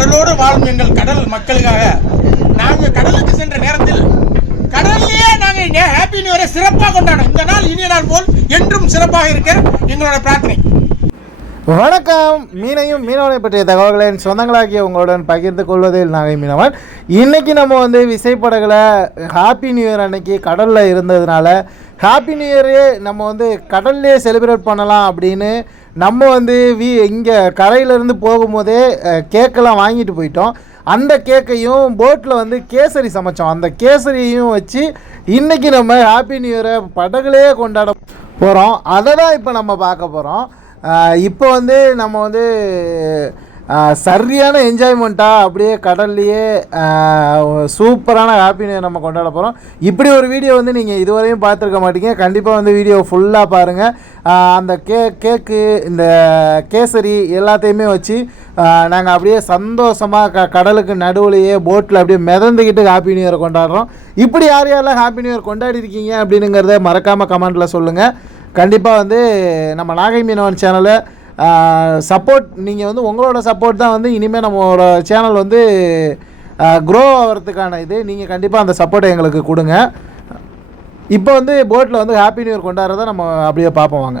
கடலோடு வாழும் எங்கள் கடல் மக்களுக்காக. நாங்கள் கடலுக்கு சென்ற நேரத்தில் கடல்லையே நாங்கள் ஹாப்பி நியூ இயரை சிறப்பாக கொண்டாடும் இந்த நாள் இனிய நாள் போல் என்றும் சிறப்பாக இருக்க எங்களோட பிரார்த்தனை. வணக்கம். மீனையும் மீனவனை பற்றிய தகவல்களை என் சொந்தங்களாகிய உங்களுடன் பகிர்ந்து கொள்வதில் நாகை மீனவன். இன்றைக்கி நம்ம வந்து விசைப்படகளை ஹாப்பி நியூ இயர் அன்னைக்கு கடலில் இருந்ததுனால ஹாப்பி நியூ இயரே நம்ம வந்து கடல்லே செலிப்ரேட் பண்ணலாம் அப்படின்னு நம்ம வந்து வீ இங்கே கரையிலேருந்து போகும்போதே கேக்கெல்லாம் வாங்கிட்டு போயிட்டோம். அந்த கேக்கையும் போட்டில் வந்து கேசரி சமைச்சோம். அந்த கேசரியையும் வச்சு இன்றைக்கி நம்ம ஹாப்பி நியூ இயரை படகுலேயே கொண்டாட போகிறோம் அதை தான் இப்போ நம்ம பார்க்க போகிறோம் இப்போ வந்து நம்ம வந்து சரியான என்ஜாய்மெண்ட்டாக அப்படியே கடல்லையே சூப்பரான ஹாப்பி நம்ம கொண்டாட போகிறோம் இப்படி ஒரு வீடியோ வந்து நீங்கள் இதுவரையும் பார்த்துருக்க மாட்டீங்க. கண்டிப்பாக வந்து வீடியோ ஃபுல்லாக பாருங்கள் அந்த கே கேக்கு இந்த கேசரி எல்லாத்தையுமே வச்சு நாங்கள் அப்படியே சந்தோஷமாக க கடலுக்கு நடுவுலையே போட்டில் அப்படியே மிதந்துக்கிட்டு ஹாப்பி நியூ இயர் கொண்டாடுறோம். இப்படி யார் யாரெல்லாம் ஹாப்பி நியூ இயர் கொண்டாடி இருக்கீங்க அப்படின்னுங்கிறத மறக்காமல் கமெண்ட்டில் சொல்லுங்கள் கண்டிப்பாக வந்து நம்ம நாகை மீனவன் சேனலை சப்போர்ட் நீங்கள் வந்து உங்களோட சப்போர்ட் தான் வந்து இனிமேல் நம்மளோட சேனல் வந்து க்ரோ ஆகிறதுக்கான இது. நீங்கள் கண்டிப்பாக அந்த சப்போர்ட்டை எங்களுக்கு கொடுங்க. இப்போ வந்து போட்டில் வந்து ஹாப்பி நியூ இயர் கொண்டாடுறத நம்ம அப்படியே பார்ப்போம் வாங்க.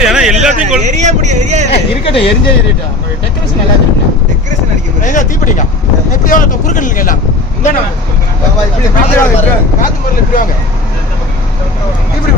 எப்படி ஆனா எல்லாத்தையும் கொள்- இருக்கட்டும் எரிஞ்ச எரியட்டும் டெக்கரேஷன் நல்லா இருக்கு. தீப்பிடிக்கா எப்படியோ குறுக்கல் இருக்கு எல்லாம். இந்தாண்ணா. இப்படி இப்படி வாங்க, இப்படி. காத்து முறையில் இப்படி வாங்க. இப்படி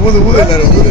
ஊது ஊது ஊது. ஊது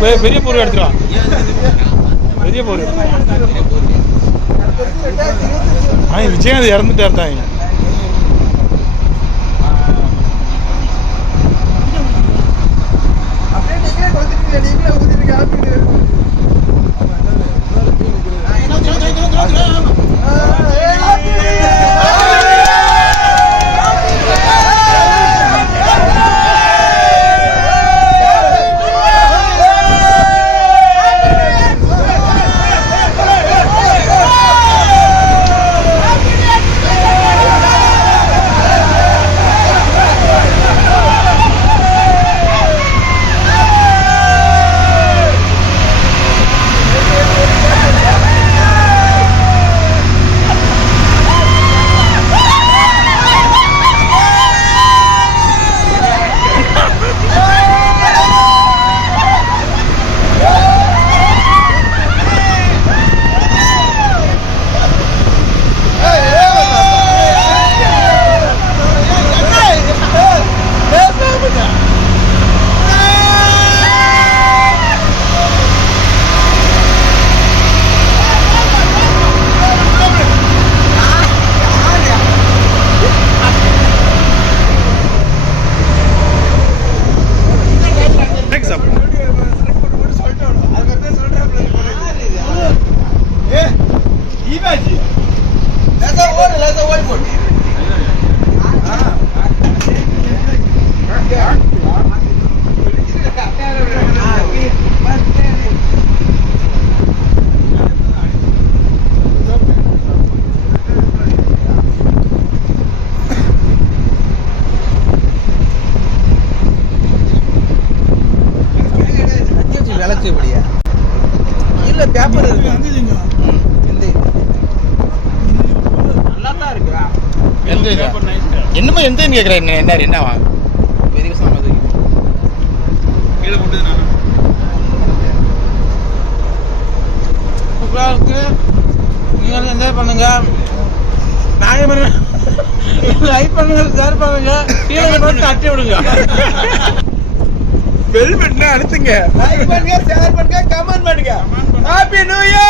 பெ- பெரிய பொருள் எடுத்துருவான் பெரிய பொருள் ஆ விஜயகாந்த் இறந்துட்டார் தான் next Let's go one good. எந்தன்னு கேட்குறேன் என்ன என்ன என்னவா? பெரிய சம்மதி கீழே போட்டு நான் சூப்பரா இருக்கு? நீங்களும் என்ஜாய் பண்ணுங்க. நாங்க லைக் பண்ணுங்க ஷேர் பண்ணுங்க. கீழே போட்டு தட்டி விடுங்க. பெல் பட்டனை அழுத்துங்க. லைக் பண்ணுங்க ஷேர் பண்ணுங்க கமெண்ட் பண்ணுங்க. Happy new year